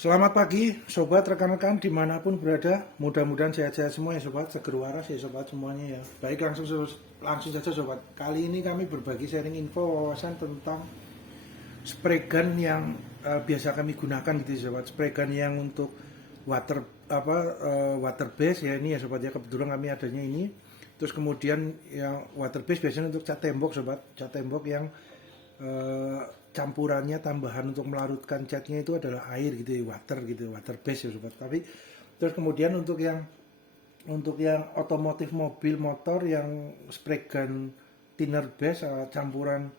Selamat pagi, sobat rekan-rekan dimanapun berada. Mudah-mudahan sehat-sehat semua ya sobat, seger waras ya sobat semuanya ya. Baik langsung saja sobat. Kali ini kami berbagi sharing info wawasan tentang spray gun yang biasa kami gunakan gitu ya sobat. Spray gun yang untuk water base ya ini ya sobat ya. Kebetulan kami adanya ini. Terus kemudian yang water base biasanya untuk cat tembok sobat. Cat tembok yang campurannya tambahan untuk melarutkan catnya itu adalah air gitu ya, water base ya sobat. Tapi terus kemudian untuk yang otomotif mobil motor yang spray gun thinner base campuran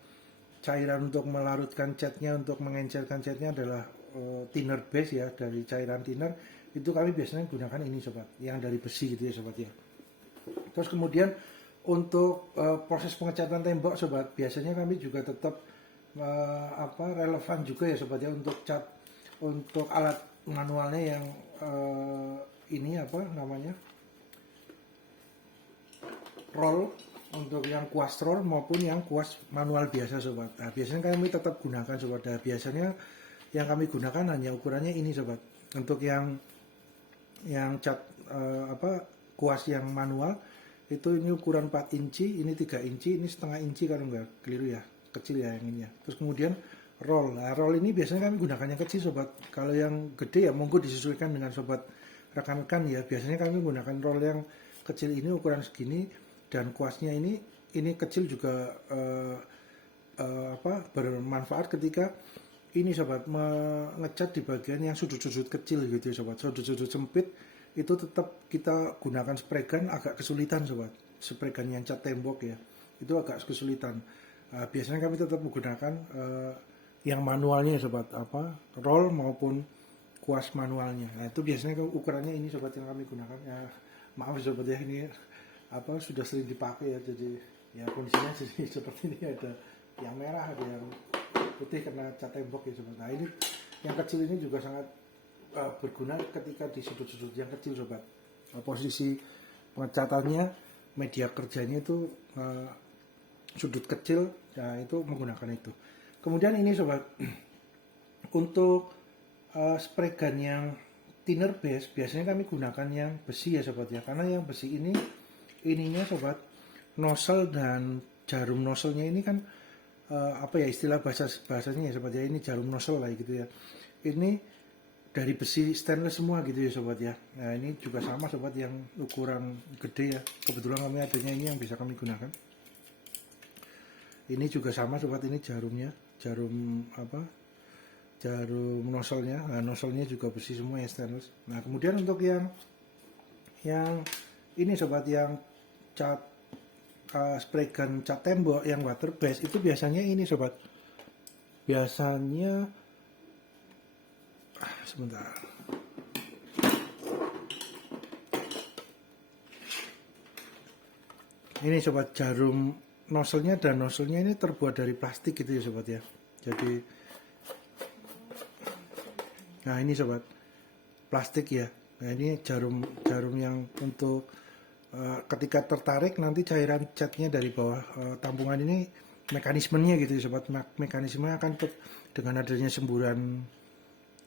cairan untuk melarutkan catnya untuk mengencerkan catnya adalah thinner base ya, dari cairan thinner itu kami biasanya gunakan ini sobat, yang dari besi gitu ya sobat ya. Terus kemudian untuk proses pengecatan tembok sobat, biasanya kami juga tetap relevan juga ya sobat ya, untuk cat, untuk alat manualnya yang ini apa namanya, roll, untuk yang kuas roll maupun yang kuas manual biasa sobat. Nah, biasanya kami tetap gunakan sobat. Nah, biasanya yang kami gunakan hanya ukurannya ini sobat. Untuk yang cat kuas yang manual itu ini ukuran 4 inci, ini 3 inci, ini setengah inci kalau nggak keliru ya, kecil ya yang ini ya. Terus kemudian roll. Nah, roll ini biasanya kami gunakan yang kecil sobat. Kalau yang gede ya monggo disesuaikan dengan sobat rekan-rekan ya. Biasanya kami gunakan roll yang kecil ini ukuran segini, dan kuasnya ini kecil juga bermanfaat ketika ini sobat mengecat di bagian yang sudut-sudut kecil gitu ya sobat. Sudut-sudut sempit itu tetap kita gunakan spray gun agak kesulitan sobat. Spray gun yang cat tembok ya, itu agak kesulitan. Biasanya kami tetap menggunakan yang manualnya sobat, roll maupun kuas manualnya. Nah, itu biasanya ukurannya ini sobat yang kami gunakan ya. Maaf sobat ya, ini sudah sering dipakai ya, jadi ya kondisinya jadi seperti ini, ada yang merah, ada yang putih karena cat tembok ya sobat. Nah, ini yang kecil ini juga sangat berguna ketika di sudut-sudut yang kecil sobat. Posisi pengecatannya, media kerjanya itu sudut kecil, ya itu menggunakan itu. Kemudian ini sobat, untuk spray gun yang thinner base biasanya kami gunakan yang besi ya sobat ya, karena yang besi ini ininya sobat, nozzle dan jarum nozzle-nya ini kan istilah bahasanya ya sobat ya, ini jarum nozzle lah gitu ya, ini dari besi stainless semua gitu ya sobat ya. Nah, ini juga sama sobat, yang ukuran gede ya, kebetulan kami adanya ini yang bisa kami gunakan. Ini juga sama sobat, ini jarumnya, jarum nozzle-nya. Nah, nozzle-nya juga besi semua ya, stainless. Nah, kemudian untuk yang ini sobat, yang cat spray gun cat tembok yang water base itu biasanya ini sobat, biasanya sebentar, ini sobat, jarum nozzle-nya dan nozzle-nya ini terbuat dari plastik gitu ya sobat ya. Jadi nah ini sobat, plastik ya. Nah, ini jarum yang untuk ketika tertarik nanti cairan catnya dari bawah tampungan ini, mekanismenya gitu ya sobat. Mekanismenya akan dengan adanya semburan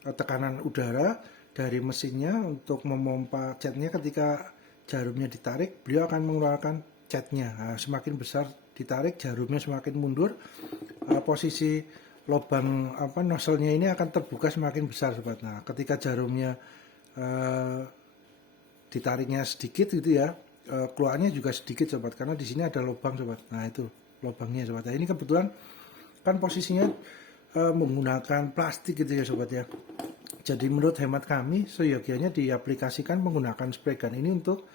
tekanan udara dari mesinnya untuk memompa catnya, ketika jarumnya ditarik beliau akan mengeluarkan catnya. Nah, semakin besar ditarik jarumnya semakin mundur, posisi lubang nozzle-nya ini akan terbuka semakin besar sobat. Nah, ketika jarumnya ditariknya sedikit gitu ya, keluarnya juga sedikit sobat, karena di sini ada lubang sobat. Nah, itu lubangnya sobat. Nah, ini kebetulan kan posisinya menggunakan plastik gitu ya sobat ya. Jadi menurut hemat kami seyogianya diaplikasikan menggunakan spray gun ini untuk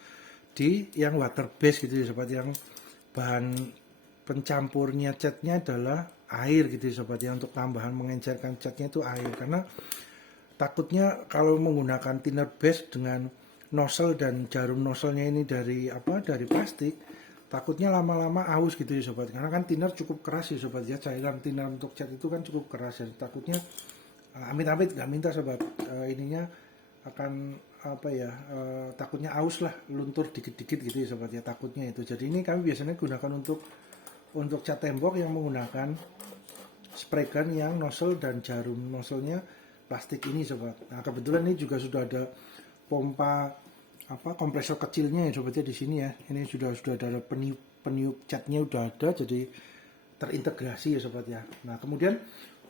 di yang water base gitu ya sobat, yang bahan pencampurnya catnya adalah air gitu ya sobat ya. Untuk tambahan mengencerkan catnya itu air, karena takutnya kalau menggunakan thinner base dengan nozzle dan jarum nozzle-nya ini dari plastik, takutnya lama-lama aus gitu ya sobat, karena kan thinner cukup keras ya sobat ya, cairan thinner untuk cat itu kan cukup keras ya. Takutnya amit-amit nggak minta sobat, ininya akan takutnya aus lah, luntur dikit-dikit gitu ya sobat ya, takutnya itu. Jadi ini kami biasanya gunakan untuk cat tembok yang menggunakan spray gun yang nozzle dan jarum nozzle-nya plastik ini sobat. Nah kebetulan ini juga sudah ada pompa kompresor kecilnya ya sobat ya di sini ya. Ini sudah ada peniup catnya udah ada, jadi terintegrasi ya sobat ya. Nah kemudian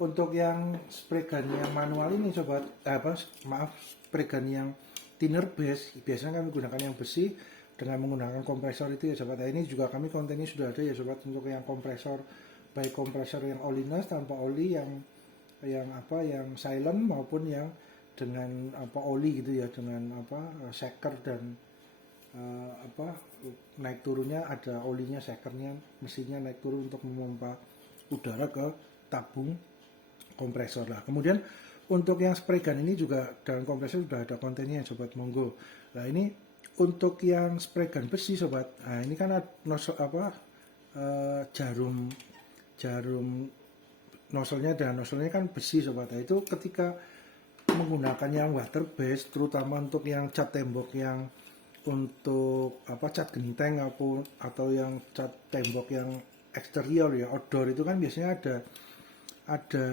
untuk yang spray gun yang manual ini sobat, spray gun yang thinner base biasanya kami gunakan yang besi dengan menggunakan kompresor itu ya sobat. Nah, ini juga kami kontennya sudah ada ya sobat untuk yang kompresor, baik kompresor yang oli-less tanpa oli, yang silent maupun yang dengan oli gitu ya, dengan shaker dan naik turunnya ada olinya, shakernya, mesinnya naik turun untuk memompa udara ke tabung kompresor lah. Kemudian untuk yang spray gun ini juga dalam kompresor sudah ada kontennya sobat, monggo. Nah ini untuk yang spray gun besi sobat. Nah ini kan jarum nozzle-nya dan nozzle-nya kan besi sobat. Nah, itu ketika menggunakan yang water base, terutama untuk yang cat tembok yang untuk cat genteng atau yang cat tembok yang eksterior ya, outdoor, itu kan biasanya ada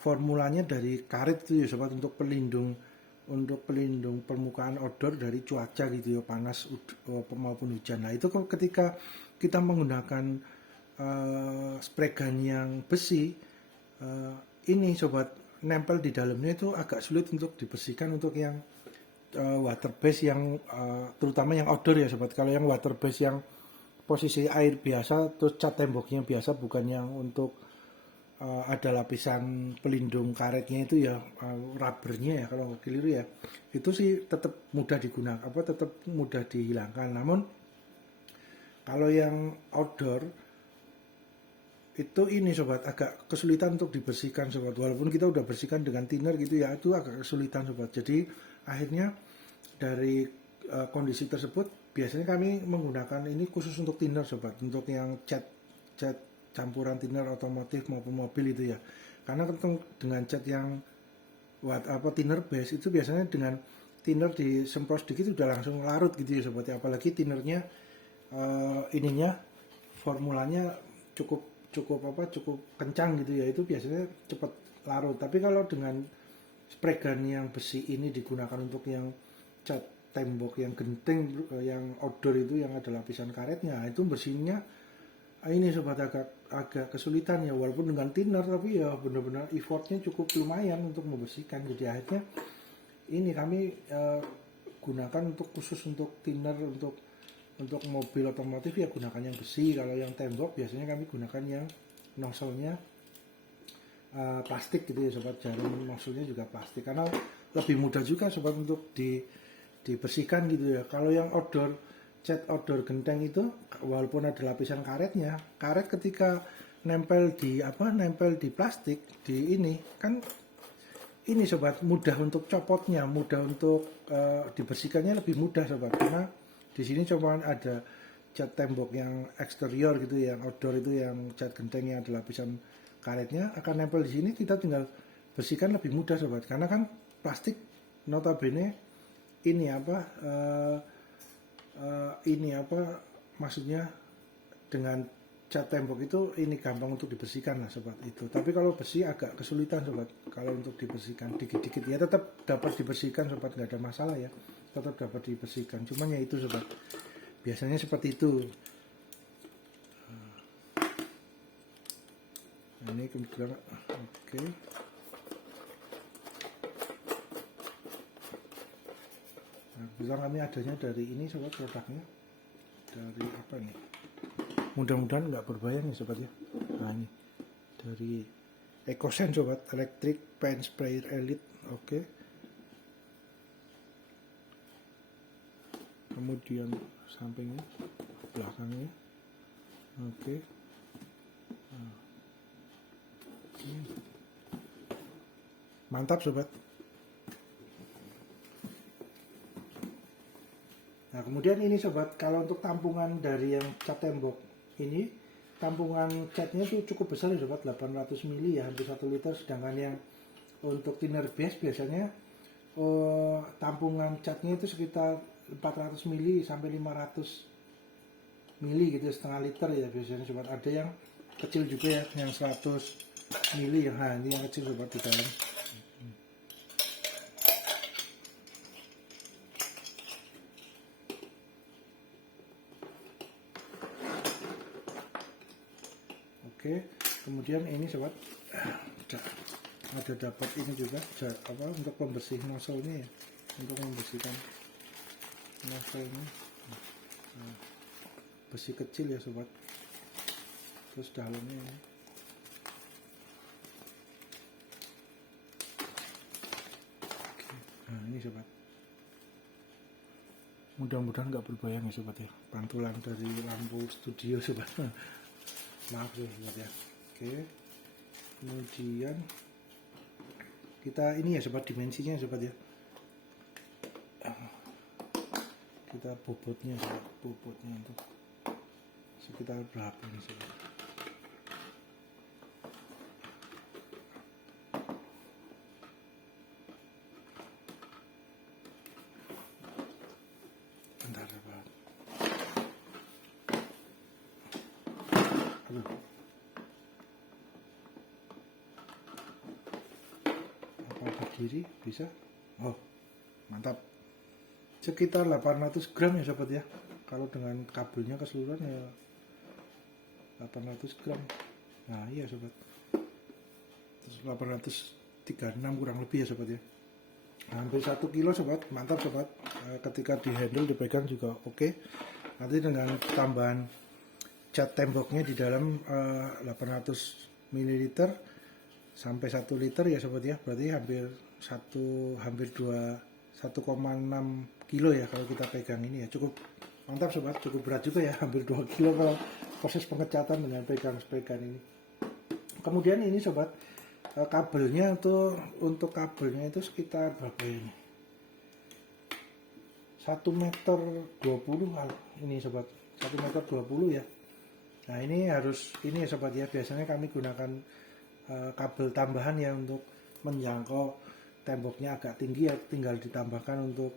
formulanya dari karet itu ya sobat, untuk pelindung permukaan outdoor dari cuaca gitu ya, panas maupun hujan. Nah itu ketika kita menggunakan spray gun yang besi, ini sobat, nempel di dalamnya itu agak sulit untuk dibersihkan untuk yang water base yang terutama yang outdoor ya sobat. Kalau yang water base yang posisi air biasa terus cat temboknya biasa, bukan yang untuk ada lapisan pelindung karetnya itu ya, rubbernya ya kalau nggak keliru ya, itu sih tetap mudah digunakan, tetap mudah dihilangkan. Namun kalau yang outdoor itu ini sobat agak kesulitan untuk dibersihkan sobat, walaupun kita udah bersihkan dengan thinner gitu ya, itu agak kesulitan sobat. Jadi akhirnya dari kondisi tersebut biasanya kami menggunakan ini khusus untuk thinner sobat, untuk yang cat campuran thinner otomotif maupun mobil itu ya. Karena dengan cat yang thinner base itu biasanya dengan thinner disemprot sedikit udah langsung larut gitu ya sobat ya. Apalagi thinnernya ininya formulanya cukup kencang gitu ya, itu biasanya cepat larut. Tapi kalau dengan spray gun yang besi ini digunakan untuk yang cat tembok yang genteng yang outdoor itu yang ada lapisan karetnya, itu bersihnya ini sobat agak kesulitan ya, walaupun dengan thinner tapi ya benar-benar effortnya cukup lumayan untuk membersihkan. Jadi akhirnya ini kami gunakan untuk khusus untuk thinner untuk mobil otomotif ya gunakan yang besi. Kalau yang tembok biasanya kami gunakan yang nozzle-nya plastik gitu ya sobat, jarum nozzle-nya juga plastik karena lebih mudah juga sobat untuk dibersihkan gitu ya. Kalau yang cat outdoor genteng itu walaupun ada lapisan karetnya, karet ketika nempel di plastik di ini kan ini sobat, mudah untuk copotnya, mudah untuk dibersihkannya lebih mudah sobat, karena di sini cuma ada cat tembok yang eksterior gitu ya, yang outdoor itu yang cat genteng yang ada lapisan karetnya akan nempel di sini, kita tinggal bersihkan lebih mudah sobat, karena kan plastik notabene ini maksudnya dengan cat tembok itu ini gampang untuk dibersihkan lah sobat itu. Tapi kalau besi agak kesulitan sobat kalau untuk dibersihkan, dikit-dikit ya tetap dapat dibersihkan sobat, nggak ada masalah ya, tetap dapat dibersihkan, cuman ya itu sobat biasanya seperti itu. Nah, ini kebetulan oke. Nah, kebetulan kami adanya dari ini sobat, produknya dari apa nih, mudah-mudahan nggak berbahaya nih sobat ya. Nah ini dari EcoSense sobat, Electric Paint Sprayer Elite. Oke. Kemudian sampingnya, belakangnya. Oke. Nah. Mantap sobat. Nah kemudian ini sobat, kalau untuk tampungan dari yang cat tembok ini, tampungan catnya itu cukup besar ya sobat, 800 ml ya, hampir 1 liter. Sedangkan yang untuk thinner base biasanya tampungan catnya itu sekitar 400 ml sampai 500 ml gitu, setengah liter ya biasanya sobat. Ada yang kecil juga ya, yang 100 ml ya. Nah ini yang kecil sobat di dalam. Oke, kemudian ini sobat, ada dapat ini juga untuk pembersih nozzle-nya ya, untuk membersihkan nozzle-nya. Nah, besi kecil ya sobat, terus dalamnya ini. Oke. Nah ini sobat, mudah-mudahan nggak berbayang ya sobat ya, pantulan dari lampu studio sobat. Maaf ya sobat ya. Oke, kemudian kita ini ya sobat, dimensinya sobat ya, kita bobotnya untuk sekitar berapa ini sobat. Bentar sobat. Aduh. Apa berdiri bisa? Oh, mantap. Sekitar 800 gram ya sobat ya. Kalau dengan kabelnya keseluruhan ya 800 gram. Nah iya sobat, 836 kurang lebih ya sobat ya. Hampir 1 kilo sobat, mantap sobat. Ketika di handle dipegang juga oke. Nanti dengan tambahan cat temboknya di dalam 800 ml sampai 1 liter ya sobat ya. Berarti hampir 1,6 kilo ya kalau kita pegang ini ya. Cukup mantap sobat, cukup berat juga ya, hampir 2 kilo kalau proses pengecatan dengan pegang spekan ini. Kemudian ini sobat, kabelnya tuh, untuk kabelnya itu sekitar berapa ini? 1,20 meter ini sobat, 1,20 meter ya. Nah ini harus ini ya sobat ya, biasanya kami gunakan kabel tambahan ya untuk menjangkau temboknya agak tinggi ya, tinggal ditambahkan untuk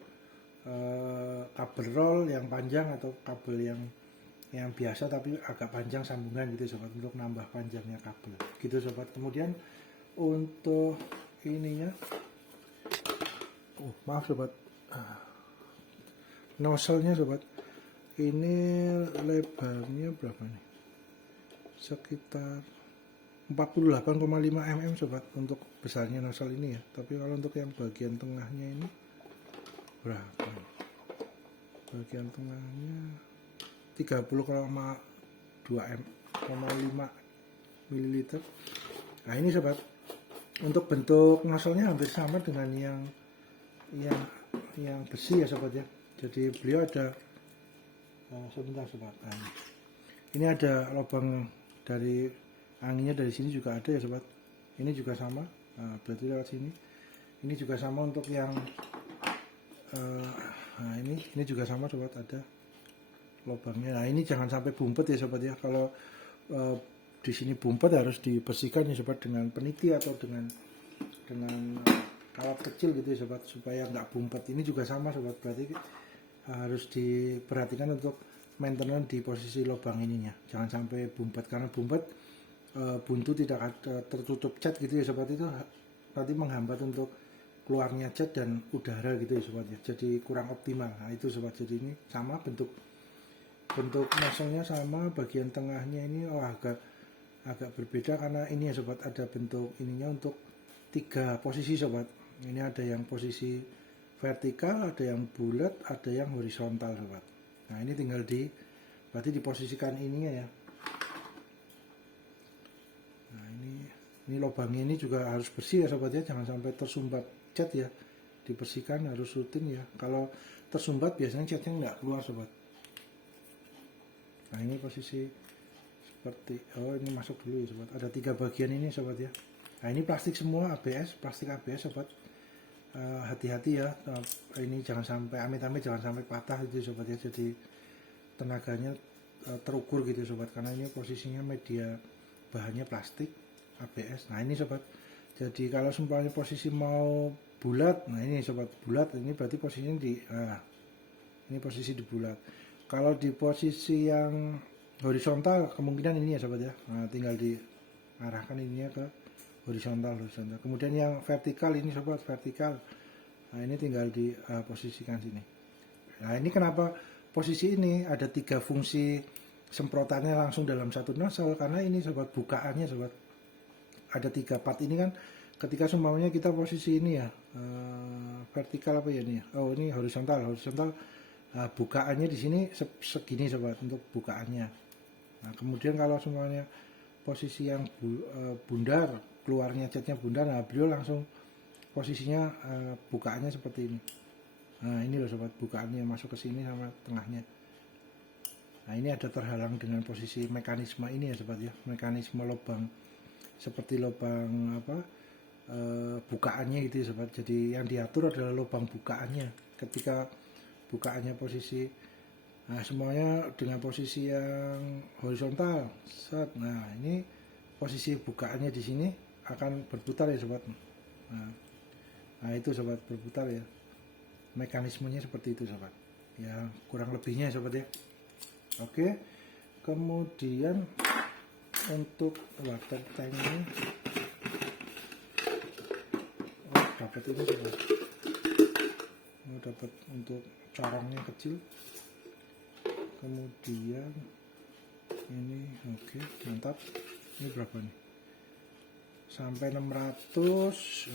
kabel roll yang panjang atau kabel yang biasa tapi agak panjang sambungan gitu sobat, untuk nambah panjangnya kabel gitu sobat. Kemudian untuk ininya, maaf sobat, nozzle-nya sobat, ini lebarnya berapa nih? Sekitar 48,5 mm sobat untuk besarnya nozzle ini ya. Tapi kalau untuk yang bagian tengahnya ini berapa? Bagian tengahnya 30,5 ml. Nah ini sobat, untuk bentuk nozzle-nya hampir sama dengan yang besi ya sobat ya. Jadi beliau ada sebentar sobat. Nah, ini ada lubang dari anginnya, dari sini juga ada ya sobat. Ini juga sama. Nah, berarti lewat sini. Ini juga sama untuk yang nah ini juga sama sobat, ada lubangnya. Nah ini jangan sampai bumpet ya sobat ya. Kalau di sini bumpet harus dibersihkan ya sobat, dengan peniti atau dengan alat kecil gitu ya sobat, supaya nggak bumpet. Ini juga sama sobat, berarti harus diperhatikan untuk maintenance di posisi lubang ininya, jangan sampai bumpet, karena bumpet buntu tidak tertutup cat gitu ya sobat, itu nanti menghambat untuk keluarnya cat dan udara gitu ya sobat ya, jadi kurang optimal. Nah itu sobat, jadi ini sama bentuk nozzle-nya sama, bagian tengahnya ini agak berbeda karena ini ya sobat, ada bentuk ininya untuk 3 posisi sobat. Ini ada yang posisi vertikal, ada yang bulat, ada yang horizontal sobat. Nah ini tinggal berarti diposisikan ininya ya. Nah ini lubangnya ini juga harus bersih ya sobat ya, jangan sampai tersumbat cat ya, dibersihkan harus rutin ya. Kalau tersumbat biasanya catnya nggak keluar sobat. Nah ini posisi seperti, ini masuk dulu ya sobat, ada 3 bagian ini sobat ya. Nah ini plastik semua, plastik ABS sobat. Hati-hati ya, ini jangan sampai amit-amit, jangan sampai patah gitu sobat ya. Jadi tenaganya terukur gitu sobat, karena ini posisinya media bahannya plastik ABS. Nah ini sobat, jadi kalau seumpamanya posisi mau bulat, nah ini sobat bulat, ini berarti posisinya ini posisi di bulat. Kalau di posisi yang horizontal kemungkinan ini ya sobat ya. Nah tinggal diarahkan ininya ke horizontal. Kemudian yang vertikal ini sobat, vertikal. Nah ini tinggal diposisikan sini. Nah ini kenapa posisi ini ada 3 fungsi semprotannya langsung dalam satu nozzle, karena ini sobat bukaannya sobat ada 3 part ini kan. Ketika semuanya kita posisi ini ya, vertikal apa ya ini ya, oh ini horizontal, bukaannya di sini segini sobat untuk bukaannya. Nah kemudian kalau semuanya posisi yang bundar, keluarnya catnya bundar, nah beliau langsung posisinya bukaannya seperti ini. Nah ini loh sobat bukaannya masuk ke sini sama tengahnya. Nah ini ada terhalang dengan posisi mekanisme ini ya sobat ya, mekanisme lubang seperti lubang apa bukaannya gitu ya sobat. Jadi yang diatur adalah lubang bukaannya. Ketika bukaannya posisi, nah semuanya dengan posisi yang horizontal. Set. Nah ini posisi bukaannya di sini akan berputar ya sobat. Nah itu sobat berputar ya. Mekanismenya seperti itu sobat. Ya kurang lebihnya sobat ya. Oke. Kemudian untuk water tank ini dapat ini sobat. Dapat untuk corongnya kecil. Kemudian ini oke, mantap. Ini berapa nih? Sampai 600,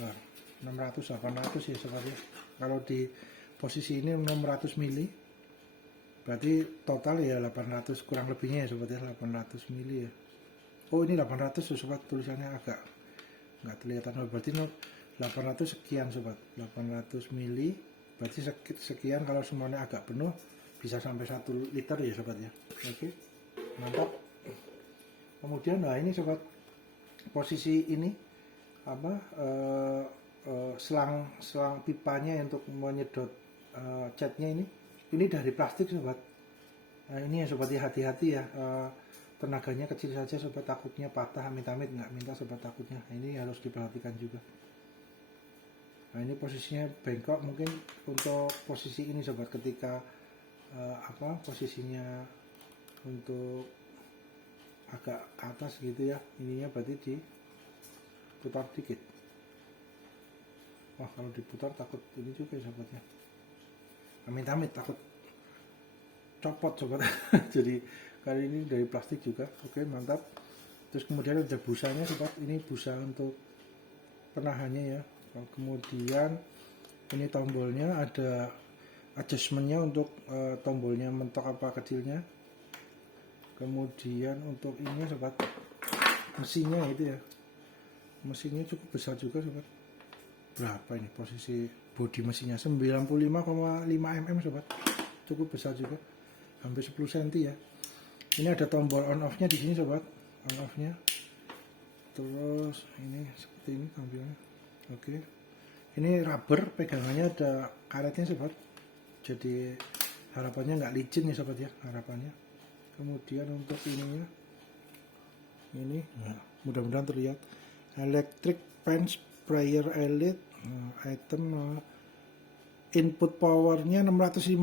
800 ya sobat ya. Kalau di posisi ini 600 mili, berarti total ya 800 kurang lebihnya ya sobat ya, 800 mili ya. Oh ini 800 tuh sobat, tulisannya agak nggak kelihatan, berarti 800 sekian sobat, 800 mili berarti sekian. Kalau semuanya agak penuh bisa sampai 1 liter ya sobat ya. Oke, mantap. Kemudian nah ini sobat, posisi ini apa selang pipanya untuk menyedot catnya ini dari plastik sobat. Nah ini ya sobat ya, hati-hati ya, tenaganya kecil saja sobat, takutnya patah, amit-amit nggak minta sobat takutnya. Nah, ini harus diperhatikan juga. Nah ini posisinya bengkok mungkin untuk posisi ini sobat, ketika posisinya untuk agak ke atas gitu ya, ininya berarti diputar dikit. Wah kalau diputar takut ini juga ya sobat ya, amit-amit takut copot sobat. Jadi kali ini dari plastik juga. Oke mantap. Terus kemudian ada busanya sobat, ini busa untuk penahannya ya. Kemudian ini tombolnya, ada adjustmentnya untuk tombolnya mentok apa kecilnya. Kemudian untuk ini sobat, mesinnya itu ya, mesinnya cukup besar juga sobat. Berapa ini posisi bodi mesinnya? 95,5 mm sobat, cukup besar juga, hampir 10 cm ya. Ini ada tombol on off nya di sini sobat, on off nya. Terus ini seperti ini tampilannya. Oke, ini rubber, pegangannya ada karetnya sobat, jadi harapannya nggak licin ya sobat ya, harapannya. Kemudian untuk ininya ini mudah-mudahan terlihat, electric fan sprayer elite, item input powernya 650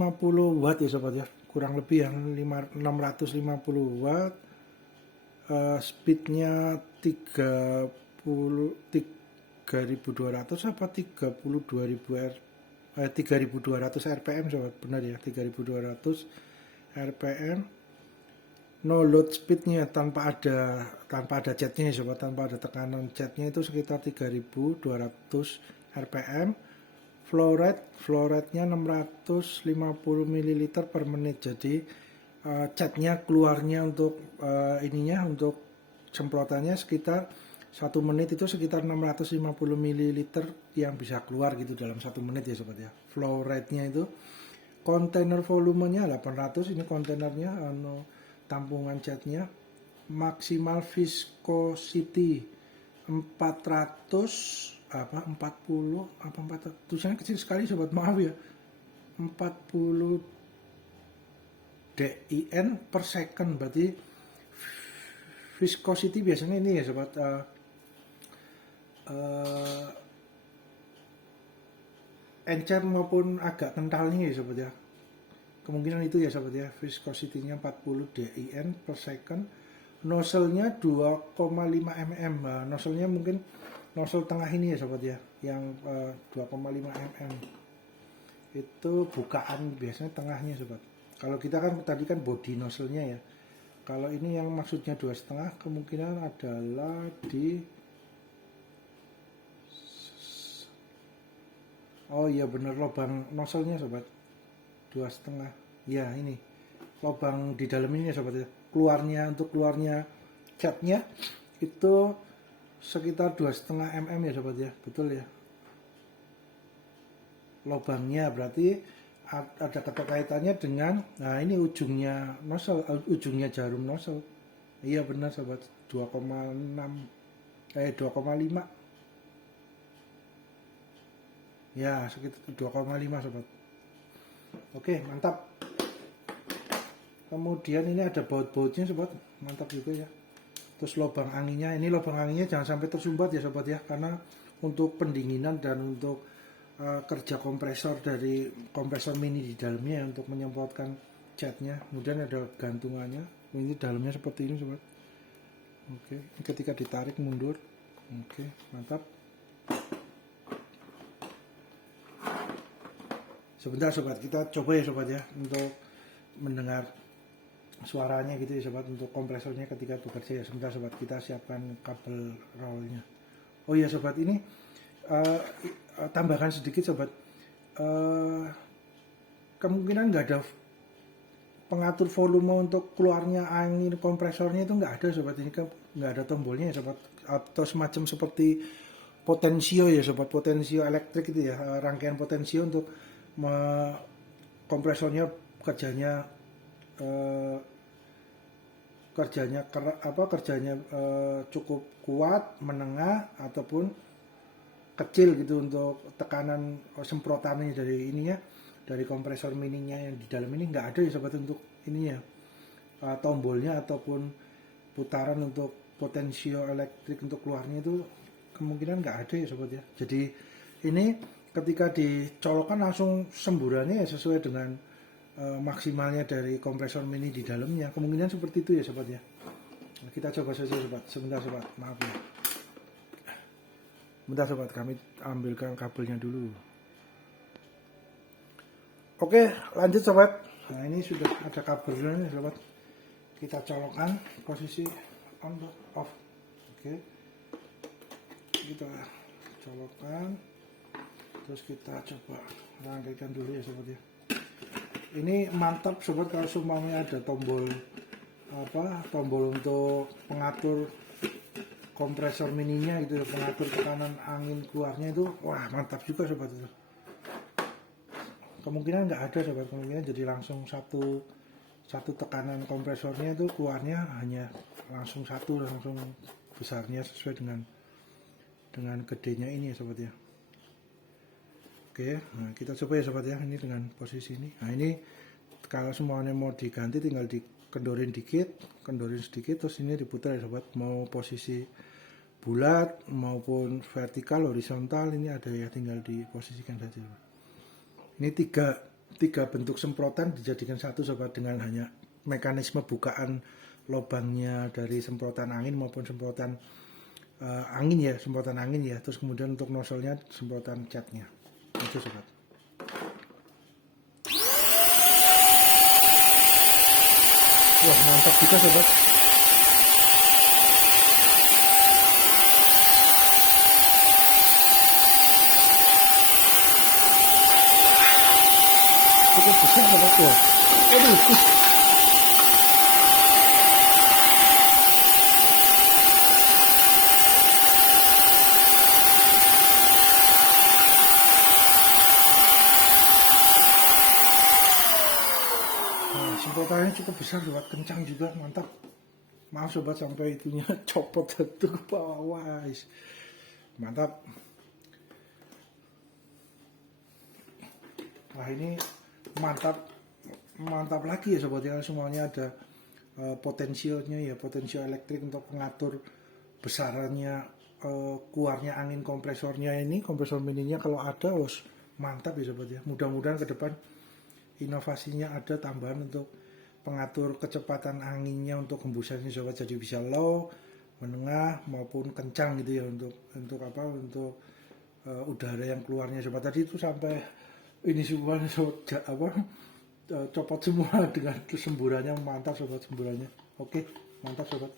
watt ya sobat ya, kurang lebih yang 650 watt. Speednya 3200 apa 3200 rpm sobat, benar ya, 3200 rpm. No load speednya tanpa ada catnya ya sobat, tanpa ada tekanan catnya itu sekitar 3200 rpm. Flow rate-nya 650 ml per menit. Jadi catnya keluarnya untuk ininya, untuk semprotannya sekitar 1 menit itu sekitar 650 ml yang bisa keluar gitu dalam 1 menit ya sobat ya. Flow rate-nya itu. Kontainer volumenya 800, ini kontainernya tampungan catnya. Maksimal viscosity 400 40 apa 400, tulisannya kecil sekali sobat, maaf ya, 40 DIN per second, berarti viscosity biasanya ini ya sobat, encer maupun agak kentalnya ya sobat ya, kemungkinan itu ya sobat ya. Viscosity-nya 40 DIN per second. Nozzle-nya 2,5 mm. Nozzle-nya mungkin nozzle tengah ini ya sobat ya, yang 2,5 mm itu bukaan biasanya tengahnya sobat. Kalau kita kan tadi kan body nozzle-nya ya, Kalau ini yang maksudnya 2,5 kemungkinan adalah di, oh iya bener, lubang nozzle-nya sobat, 2,5. Ya ini lubang di dalam ini ya sobat ya. Untuk keluarnya catnya itu sekitar 2,5 mm ya sobat ya, betul ya. Lubangnya berarti ada keterkaitannya dengan, nah ini ujungnya nozzle, ujungnya jarum nozzle. Iya benar sobat, 2,6 2,5 ya, sekitar 2,5 sobat. Oke, mantap. Kemudian ini ada baut-bautnya sobat, mantap juga ya. Terus lubang anginnya, ini lubang anginnya jangan sampai tersumbat ya sobat ya, karena untuk pendinginan dan untuk kerja kompresor dari kompresor mini di dalamnya ya, untuk menyemprotkan catnya. Kemudian ada gantungannya, ini dalamnya seperti ini sobat. Oke, ketika ditarik mundur. Oke, mantap. Sebentar sobat, kita coba ya sobat ya, untuk mendengar suaranya gitu ya sobat, untuk kompresornya ketika bekerja ya. Sebentar sobat, kita siapkan kabel rollnya. Oh iya sobat, ini tambahkan sedikit sobat, kemungkinan nggak ada pengatur volume untuk keluarnya angin kompresornya, itu nggak ada sobat. Ini kan nggak ada tombolnya ya sobat, atau semacam seperti potensio ya sobat, potensio elektrik itu ya, rangkaian potensio untuk kompresornya kerjanya cukup kuat, menengah ataupun kecil gitu untuk tekanan semprotannya dari ininya, dari kompresor mininya yang di dalam ini nggak ada ya sobat untuk ininya, tombolnya ataupun putaran untuk potensio elektrik untuk keluarnya itu kemungkinan nggak ada ya sobat ya. Jadi ini ketika dicolokkan langsung semburannya ya sesuai dengan maksimalnya dari kompresor mini di dalamnya, kemungkinan seperti itu ya sobat ya. Kita coba saja sobat, sebentar sobat, maaf ya. Bentar sobat, kami ambilkan kabelnya dulu. Oke, lanjut sobat. Nah ini sudah ada kabelnya sobat. Kita colokkan posisi on off. Oke, kita colokkan. Terus kita coba rangkaikan dulu ya sobat ya. Ini mantap sobat kalau semuanya ada tombol untuk pengatur kompresor mininya gitu, pengatur tekanan angin keluarnya itu, wah mantap juga sobat itu. Kemungkinan nggak ada sobat, kemungkinan jadi langsung satu tekanan kompresornya itu keluarnya hanya langsung satu, langsung besarnya sesuai dengan gedenya ini ya sobat ya. Oke, nah kita coba ya sobat ya, ini dengan posisi ini. Nah ini kalau semuanya mau diganti tinggal dikendorin sedikit, terus ini diputar ya sobat, mau posisi bulat maupun vertikal, horizontal, ini ada ya, tinggal diposisikan saja. Ini tiga bentuk semprotan dijadikan satu sobat, dengan hanya mekanisme bukaan lubangnya dari semprotan angin maupun semprotan angin ya, terus kemudian untuk nozzle-nya semprotan catnya. Itu sobat. Wah mantap juga sobat. Cukup besar sobat ya. Aduh. Semprotannya cukup besar sobat, kencang juga, mantap. Maaf sobat sampai itunya copot itu ke bawah. Mantap. Wah ini mantap lagi ya sobat ya, semuanya ada potensionya ya, potensio elektrik untuk mengatur besarannya keluarnya angin kompresornya ini, kompresor mininya kalau ada, mantap ya sobat ya. Mudah-mudahan ke depan inovasinya ada tambahan untuk pengatur kecepatan anginnya untuk hembusannya sobat, jadi bisa low, menengah maupun kencang gitu ya, untuk udara yang keluarnya sobat. Tadi itu sampai ini semua copot semua dengan semburannya, mantap sobat semburannya. Oke, mantap sobat.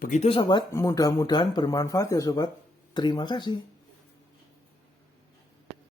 Begitu sobat, mudah-mudahan bermanfaat ya sobat. Terima kasih.